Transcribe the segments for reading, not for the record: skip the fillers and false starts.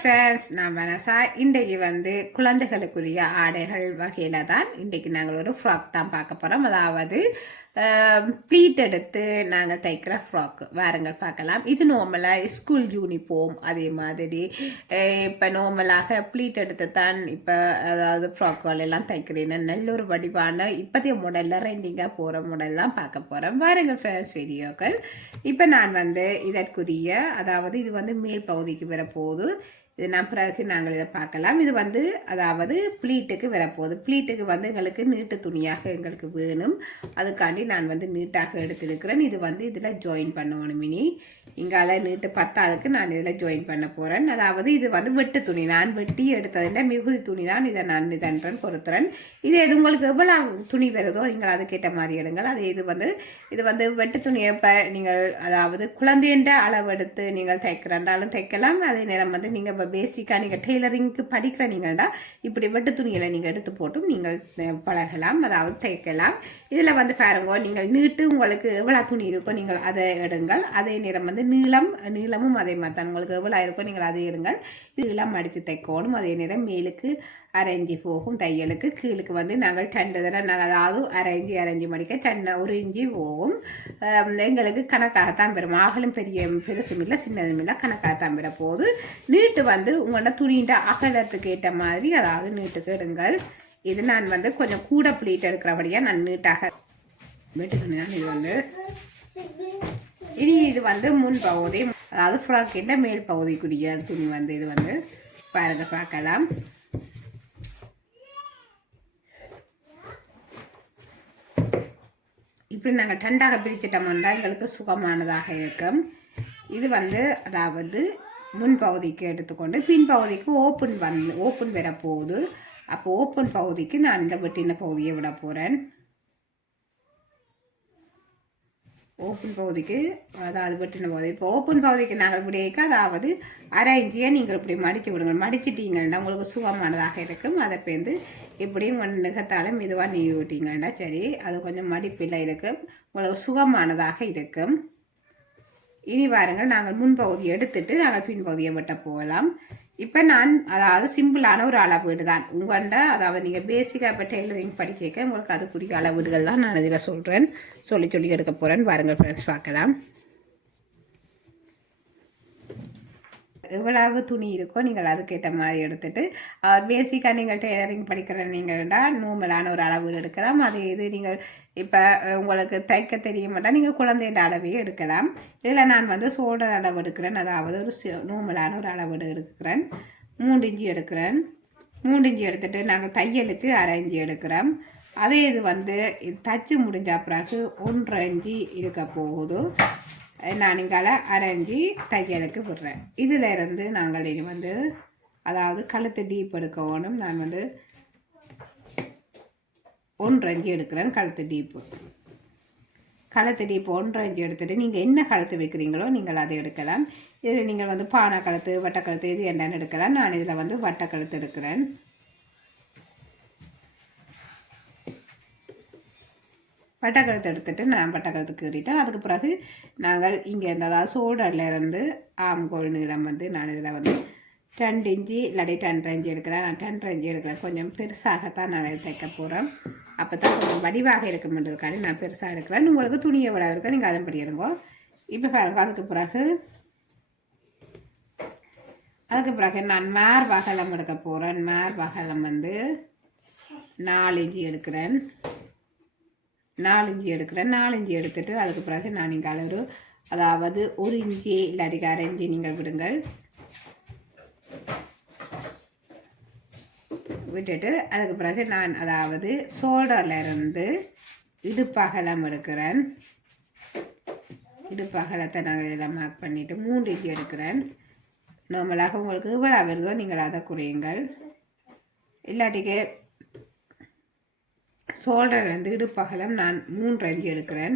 Friends, நான் மனசா இன்றைக்கு குழந்தைகளுக்குரிய ஆடைகள் வகையில் தான் இன்றைக்கு நாங்கள் ஒரு ஃப்ராக் தான் பார்க்க போகிறோம். அதாவது ப்ளீட் எடுத்து நாங்கள் தைக்கிற ஃப்ராக்கு வாருங்கள் பார்க்கலாம். இது நார்மலாக ஸ்கூல் யூனிஃபார்ம் அதே மாதிரி இப்போ நார்மலாக ப்ளீட் எடுத்து தான் இப்போ அதாவது ஃப்ராக்குகள் எல்லாம் தைக்கிறேன்னு நல்ல ஒரு வடிவான இப்போதைய மாடலில் ரெண்டிங்காக போகிற மாடல்லாம் பார்க்க போகிறோம். வாருங்கள் ஃப்ரெண்ட்ஸ் வீடியோக்கள். இப்போ நான் இதற்குரிய அதாவது இது மேல் பகுதிக்கு வரப்போகுது. இது நான் பிறகு நாங்கள் இதை பார்க்கலாம். இது அதாவது ப்ளீட்டுக்கு வரப்போகுது. ப்ளீட்டுக்கு எங்களுக்கு நீட்டு துணியாக எங்களுக்கு வேணும். அதுக்காண்டி நான் நீட்டாக எடுத்துருக்கிறேன். இது இதில் ஜாயின் பண்ணணும். இனி இங்கால நீட்டு பத்தாதுக்கு நான் இதில் ஜாயின் பண்ண போகிறேன். அதாவது இது வெட்டு துணி, நான் வெட்டி எடுத்ததில் மிகுதி துணி தான். இதை நான் இதன்றன் பொறுத்துறேன். இது உங்களுக்கு எவ்வளோ துணி வருதோ நீங்கள் அதுக்கேற்ற மாதிரி எடுங்கள். அது இது வெட்டு துணியை இப்போ நீங்கள் அதாவது குழந்தைன்ற அளவெடுத்து நீங்கள் தைக்கிறண்டாலும் தைக்கலாம். அதே நேரம் நீங்கள் பேசிக்காக நீங்கள் டெய்லரிங்க்கு படிக்கிற நீங்கள்டா இப்படி வெட்டு துணிகளை நீங்கள் எடுத்து போட்டும் நீங்கள் பழகலாம், அதாவது தைக்கலாம். இதில் பாருங்க, நீங்கள் நீட்டு உங்களுக்கு எவ்வளோ துணி இருக்கோ நீங்கள் அதை எடுங்கள். அதே நேரம் நீளமும் அதே மாதிரி தான் உங்களுக்கு எவ்வளோ இருக்கோ நீங்கள் அதை எடுங்கள். நீளம் அடித்து தைக்கணும். அதே நேரம் மேலுக்கு அரைஞ்சி போகும் தையலுக்கு. கீழுக்கு நாங்கள் 2 தடவை நாங்கள் அதாவது அரைஞ்சி மடிக்க 1 இன்ச்சு போகும். எங்களுக்கு கணக்காகத்தான் பெறும். ஆகலும் பெருசும் இல்லை சின்னதும் இல்லை, கணக்காகத்தான் பெற போகுது. நீட்டு உங்களோட துணின்ற அகலத்துக்கு ஏற்ற மாதிரி அதாவது நீட்டுக்கு எடுங்கள். இது நான் கொஞ்சம் கூட ப்ளீட் எடுக்கிறபடியாக நான் நீட்டாக வெட்டு துணி தான். இது முன் பகுதி அதாவது ஃப்ராக்கின்ற மேல் பகுதிக்குரிய துணி இது பாருங்க பார்க்கலாம். இப்படி நாங்கள் 2ஆக பிரிச்சிட்டோம்னா எங்களுக்கு சுகமானதாக இருக்கும். இது அதாவது முன்பகுதிக்கு எடுத்துக்கொண்டு பின்பகுதிக்கு ஓப்பன் வரப்போகுது. அப்போ ஓப்பன் பகுதிக்கு நான் இந்த வெட்டின பகுதியை விட போகிறேன். ஓப்பன் பகுதிக்கு அதாவது வெட்டின பகுதி. இப்போ ஓப்பன் பகுதிக்கு நாங்கள் இப்படி அதாவது அரை இன்ச்சியை நீங்கள் இப்படி மடித்து விடுங்க. மடிச்சிட்டிங்கன்னா உங்களுக்கு சுகமானதாக இருக்கும். அதை பேர்ந்து இப்படியும் நிகத்தாலும் மெதுவாக நீ விட்டீங்கன்னா சரி, அது கொஞ்சம் மடிப்பில் இருக்கும், உங்களுக்கு சுகமானதாக இருக்கும். இனி பாருங்கள், நாங்கள் முன்பகுதியை எடுத்துட்டு நாங்கள் பின்பகுதியை வெட்ட போகலாம். இப்போ நான் அதாவது சிம்பிளான ஒரு அளவீடு தான் உங்கள்கிட்ட, அதாவது நீங்கள் பேசிக்காக இப்போ டெய்லரிங் படிக்க உங்களுக்கு அதுக்குரிய அளவீடுகள் தான் நான் இதில் சொல்கிறேன், சொல்லி எடுக்க போகிறேன். பாருங்கள் ஃப்ரெண்ட்ஸ் பார்க்கலாம். எவ்வளவு துணி இருக்கோ நீங்கள் அதுக்கேற்ற மாதிரி எடுத்துகிட்டு பேசிக்காக நீங்கள் டெய்லரிங் படிக்கிற நீங்கள்டா நார்மலான ஒரு அளவு எடுக்கலாம். அது இது நீங்கள் இப்போ உங்களுக்கு தைக்க தெரிய மாட்டா நீங்கள் குழந்தைன்ற அளவையே எடுக்கலாம். இதில் நான் ஷோல்டர் அளவு எடுக்கிறேன், அதாவது ஒரு நார்மலான ஒரு அளவு எடுக்கிறேன். 3 இன்ச்சு எடுக்கிறேன். 3 இன்ச்சு எடுத்துகிட்டு நாங்கள் தையலுக்கு அரை இன்ச்சு எடுக்கிறோம். அதே இது தச்சு முடிஞ்ச பிறகு 1.5 இன்ச்சு இருக்க போகுது. நான் இங்கால அரைஞ்சி தையலுக்கு விடுறேன். இதில் இருந்து நாங்கள் இனி அதாவது கழுத்து டீப் எடுக்கணும். நான் 1.5 இன்ச்சு எடுக்கிறேன். கழுத்து டீப்பு 1.5 இன்ச்சு எடுத்துகிட்டு நீங்கள் என்ன கழுத்து வைக்கிறீங்களோ நீங்கள் அதை எடுக்கலாம். இது நீங்கள் பானை கழுத்து வட்டக்கழுத்து இது என்னன்னு எடுக்கலாம். நான் இதில் வட்டக்கழுத்து எடுக்கிறேன். வட்டக்கழுத்து எடுத்துகிட்டு நான் வட்டக்கழுத்து கீறிட்டேன். அதுக்கு பிறகு நாங்கள் இங்கே அதாவது ஷோல்டரில் இருந்து ஆம்கோல் நீளம் நான் இதில் 2 இன்ச்சு இல்லாட்டி 2.5 இன்ச்சு எடுக்கிறேன். நான் 2.5 இன்ச்சு எடுக்கிறேன். கொஞ்சம் பெருசாகத்தான் நான் இதை தைக்க போகிறேன். அப்போ தான் கொஞ்சம் வடிவாக இருக்குமென்றதுக்காண்டி நான் பெருசாக எடுக்கிறேன். உங்களுக்கு துணியை விட இருக்க நீங்கள் அதன்படி எடுங்கோ. இப்போ பாருங்க, அதுக்கு பிறகு நான் மார்பகலம் எடுக்க போகிறேன். மார்பகலம் 4 இன்ச்சு எடுக்கிறேன். 4 இன்ச்சு எடுக்கிறேன். 4 இன்ச்சு எடுத்துட்டு அதுக்கு பிறகு நான் இங்கே அளவு அதாவது 1 இன்ச்சு இல்லாட்டி அரை இன்ச்சு நீங்கள் விடுங்கள். விட்டுட்டு அதுக்கு பிறகு நான் அதாவது ஷோல்டரில் இருந்து இடுப்பகலம் எடுக்கிறேன். இடுப்பகலத்தை நாங்கள் இதெல்லாம் மார்க் பண்ணிவிட்டு 3 இன்ச்சு எடுக்கிறேன். நார்மலாக உங்களுக்கு இவ்வளோ வருதோ நீங்கள் அதை குறையுங்கள். இல்லாட்டிக்கு ஷோல்டர் இடுப்பகலம் நான் 3.5 இன்ச்சு எடுக்கிறேன்.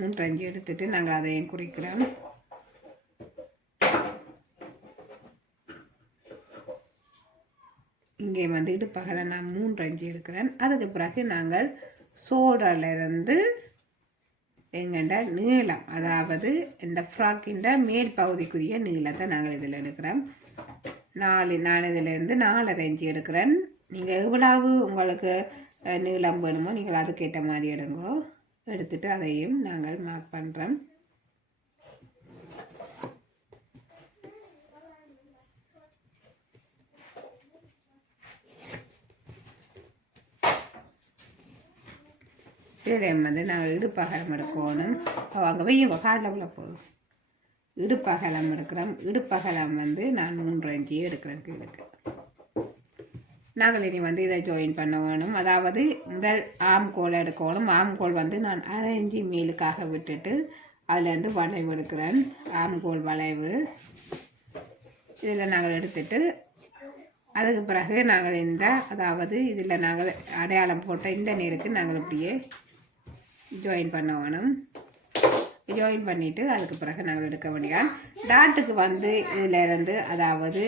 3.5 இன்ச்சு எடுத்துட்டு நாங்கள் அதையும் குறிக்கிறோம். இங்கே இடுப்பகலம் நான் 3.5 இன்ச்சு எடுக்கிறேன். அதுக்கு பிறகு நாங்கள் ஷோல்டரில் இருந்து எங்கள்ட நீளம், அதாவது இந்த ஃப்ராக்கின்ற மேல் பகுதிக்குரிய நீளத்தை நாங்கள் இதில் எடுக்கிறோம். நான் இதிலேருந்து 4 இன்ச்சு எடுக்கிறேன். நீங்கள் எவ்வளவு உங்களுக்கு நீளம் வேணுமோ நீங்கள் அதுக்கேற்ற மாதிரி எடுங்கோ. எடுத்துட்டு அதையும் நாங்கள் மார்க் பண்ணுறோம். இதில் வந்து நாங்கள் இடுப்பகலம் எடுக்கணும். அங்கே வெய்யும் காலில் உள்ள போதும். இடுப்பகலம் எடுக்கிறோம். இடுப்பகலம் வந்து நான் 3 இன்ச்சு எடுக்கிறேன் கீழுக்கு. நாங்கள் இனி வந்து இதை ஜாயின் பண்ண வேணும். அதாவது முதல் ஆம்கோல் எடுக்கணும். ஆம்கோல் வந்து நான் 1/2 இன்ச்சு மேலுக்காக விட்டுட்டு அதுலேருந்து வளைவு எடுக்கிறேன். ஆம்கோல் வளைவு இதில் நாங்கள் எடுத்துட்டு அதுக்கு பிறகு நாங்கள் அதாவது இதில் நாங்கள் அடையாளம் போட்ட இந்த நேருக்கு நாங்கள் இப்படியே ஜாயின் பண்ண வேணும். ஜாயின் பண்ணிவிட்டு அதுக்கு பிறகு நாங்கள் எடுக்க வேண்டிய டாட்டுக்கு வந்து இதிலேருந்து அதாவது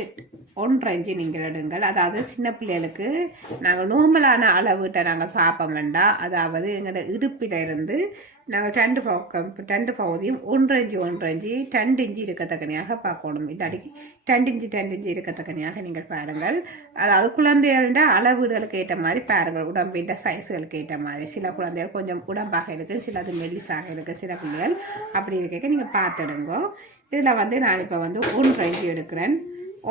1 இன்ச்சு நீங்கள் எடுங்கள். அதாவது சின்ன பிள்ளைகளுக்கு நாங்கள் நார்மலான அளவுகிட்ட நாங்கள் பார்ப்போம் வேண்டாம். அதாவது எங்களோட இடுப்பிலிருந்து நாங்கள் 2 பகுதியும் 1 இன்ச்சு 2 இன்ச்சு இருக்கத்தக்கனையாக பார்க்கணும். இல்லாட்டி 2 இன்ச்சு இருக்கத்தக்கனையாக நீங்கள் பாருங்கள். அதாவது குழந்தைகள அளவுகளுக்கு ஏற்ற மாதிரி பாருங்கள். உடம்பின் சைஸுகளுக்கு ஏற்ற மாதிரி. சில குழந்தைகள் கொஞ்சம் உடம்பாக இருக்குது, சிலது மெலிசாக இருக்குது, சில பிள்ளைகள் அப்படி இருக்க நீங்கள் பார்த்துடுங்கோ. இதில் வந்து நான் இப்போ வந்து 1 இன்ச்சு எடுக்கிறேன்.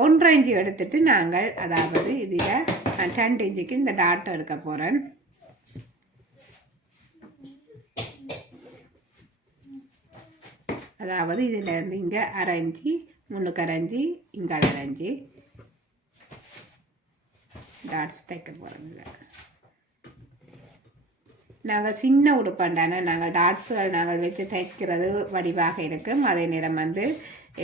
1 இன்ச்சு எடுத்துட்டு நாங்கள் அதாவது இதில் நான் 2 இன்ச்சுக்கு இந்த டாட் எடுக்க போகிறேன். அதாவது இதில் இருந்து இங்கே 1/2 இன்ச்சு, முன்னுக்கு 1/2 இன்ச்சு, இங்கே 1/2 இன்ச்சு டாட்ஸ் தைக்க போகிறோம். நாங்கள் சின்ன உடுப்பாண்டான நாங்கள் டாட்ஸுகள் நாங்கள் வச்சு தைக்கிறது வடிவாக இருக்கும். அதே நேரம் வந்து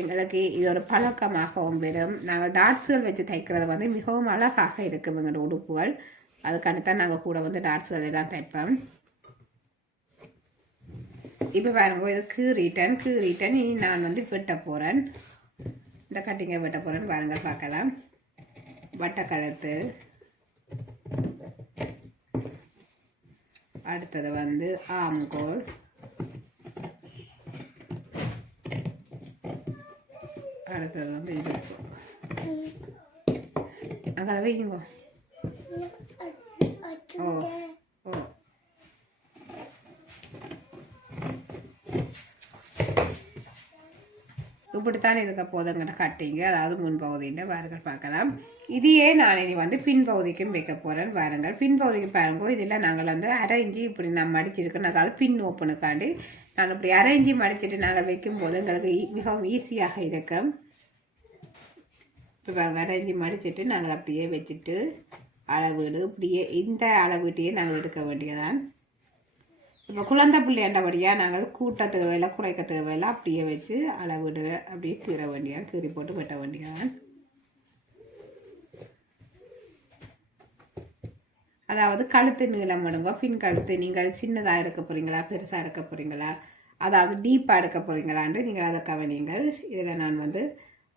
எங்களுக்கு இது ஒரு பழக்கமாகவும் பெறும். நாங்கள் டாட்ஸுகள் வச்சு தைக்கிறது வந்து மிகவும் அழகாக இருக்கும் எங்களோட உடுப்புகள். அதுக்கடுத்தான் நாங்கள் கூட வந்து டாட்ஸுகள் எல்லாம் தைப்போம். இப்போ பாருங்க, இது கீறிட்டன் இனி நான் வந்து வெட்ட போகிறேன். இந்த கட்டிங்கை வெட்ட போகிறேன்னு பாருங்கள், பார்க்கலாம். வட்டக்கழுத்து, அடுத்தது வந்து ஆம்கோல், அடுத்தது வந்து இடுப்பு. அங்கே வைங்க. ஓ ஓ இப்படித்தான் இருக்க போதுங்கிட்ட கட்டிங்க. அதாவது முன்பகுதின்ற வாருங்கள் பார்க்கலாம். இதையே நான் இனி வந்து பின்பகுதிக்கும் வைக்க போகிறேன். வாருங்கள் பின்பகுதிக்கு பாருங்க. இதில் நாங்கள் வந்து 1/2 இன்ச்சு இப்படி நான் மடிச்சிருக்கேன். அதாவது பின் ஓப்பனுக்காண்டி நான் இப்படி 1/2 இன்ச்சு மடிச்சுட்டு நாங்கள் வைக்கும்போது எங்களுக்கு மிகவும் ஈஸியாக இருக்கும். இப்போ பாருங்கள், 1/2 இன்ச்சு மடிச்சுட்டு நாங்கள் அப்படியே வச்சுட்டு அளவீடு இப்படியே இந்த அளவீட்டையே நாங்கள் எடுக்க வேண்டியதான். இப்போ குழந்தை பிள்ளையாண்டபடியாக நாங்கள் கூட்ட தேவையில்லை, குறைக்க தேவையில்லை, அப்படியே வச்சு அளவீடு அப்படியே கீற வேண்டியா, கீறி போட்டு வெட்ட வேண்டியதான். அதாவது கழுத்து நீளம் விடுங்க. பின் கழுத்து நீங்கள் சின்னதாக எடுக்க போகிறீங்களா, பெருசாக எடுக்க போகிறீங்களா, அதாவது டீப்பாக எடுக்க போகிறீங்களான்ட்டு நீங்கள் அதை கவனிங்கள். இதில் நான் வந்து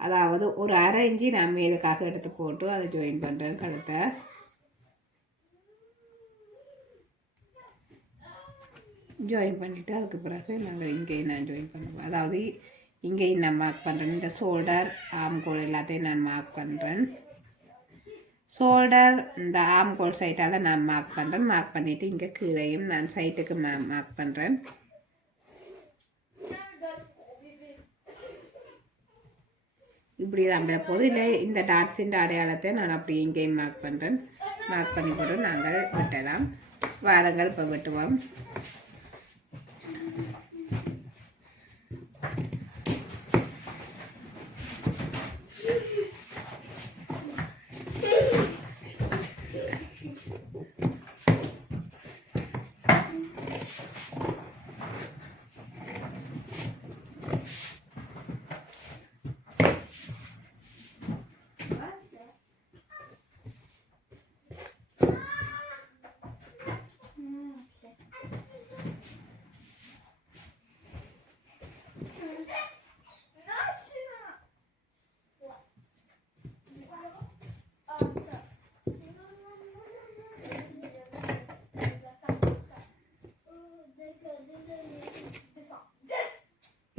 அதாவது ஒரு 1/2 இன்ச்சு நான் மேலுக்காக எடுத்து போட்டு அதை ஜாயின் பண்ணுறேன். கழுத்தை ஜாயின் பண்ணிவிட்டு அதுக்கு பிறகு நாங்கள் இங்கேயும் நான் ஜாயின் பண்ணுவேன். அதாவது இங்கேயும் நான் மார்க் பண்ணுறேன். இந்த ஷோல்டர், ஆம்கோல் எல்லாத்தையும் நான் மார்க் பண்ணுறேன். ஷோல்டர் இந்த ஆம்கோல் சைட்டால் நான் மார்க் பண்ணுறேன். மார்க் பண்ணிவிட்டு இங்கே கீழையும் நான் சைட்டுக்கு மார்க் பண்ணுறேன். இப்படி தான் போது. இல்லை இந்த டாட்ஸின் அடையாளத்தை நான் அப்படி இங்கேயும் மார்க் பண்ணுறேன். மார்க் பண்ணி போட்டு நாங்கள் வெட்டலாம். வாரங்கள் இப்போ வெட்டுவோம்.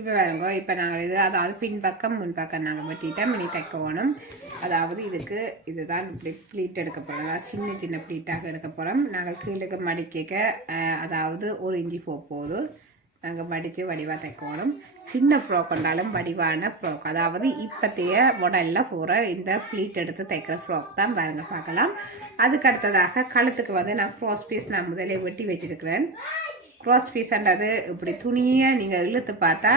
இப்போ பாருங்க, இப்போ நாங்கள் இது அதாவது பின்பக்கம் முன்பக்கம் நாங்கள் வெட்டிட்டோம். இனி தைக்க வேணும். அதாவது இதுக்கு இதுதான் இப்படி ப்ளீட் எடுக்க போகிறோம். அதாவது சின்ன சின்ன ப்ளீட்டாக எடுக்க போகிறோம். நாங்கள் கீழே மடிக்க அதாவது 1 இன்ச்சு போகுது. நாங்கள் மடித்து வடிவாக தைக்கணும். சின்ன ஃப்ராக் கொண்டாலும் வடிவான ஃப்ராக், அதாவது இப்போத்தைய மாடலில் போகிற இந்த ப்ளீட் எடுத்து தைக்கிற ஃப்ராக் தான் பாருங்கள் பார்க்கலாம். அதுக்கு அடுத்ததாக கழுத்துக்கு வந்து நான் க்ராஸ் பீஸ் நான் முதலே வெட்டி வச்சுருக்கிறேன். க்ராஸ் பீஸ்ன்றது இப்படி துணியை நீங்கள் இழுத்து பார்த்தா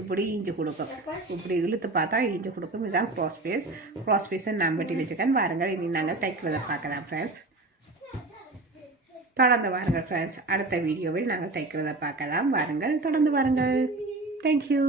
இப்படி இஞ்சி கொடுக்கும், இப்படி இழுத்து பார்த்தா இஞ்சி கொடுக்கும். இதுதான் க்ராஸ் பீஸ். க்ராஸ் பீஸை நான் வெட்டி வச்சுக்கேன். பாருங்கள், இனி நாங்கள் தைக்கிறத பார்க்கலாம் ஃப்ரெண்ட்ஸ். தொடர்ந்து வாருங்கள் ஃப்ரெண்ட்ஸ். அடுத்த வீடியோவில் நாங்கள் தைக்கிறத பார்க்கலாம். வாருங்கள், தொடர்ந்து வாருங்கள். தேங்க்யூ.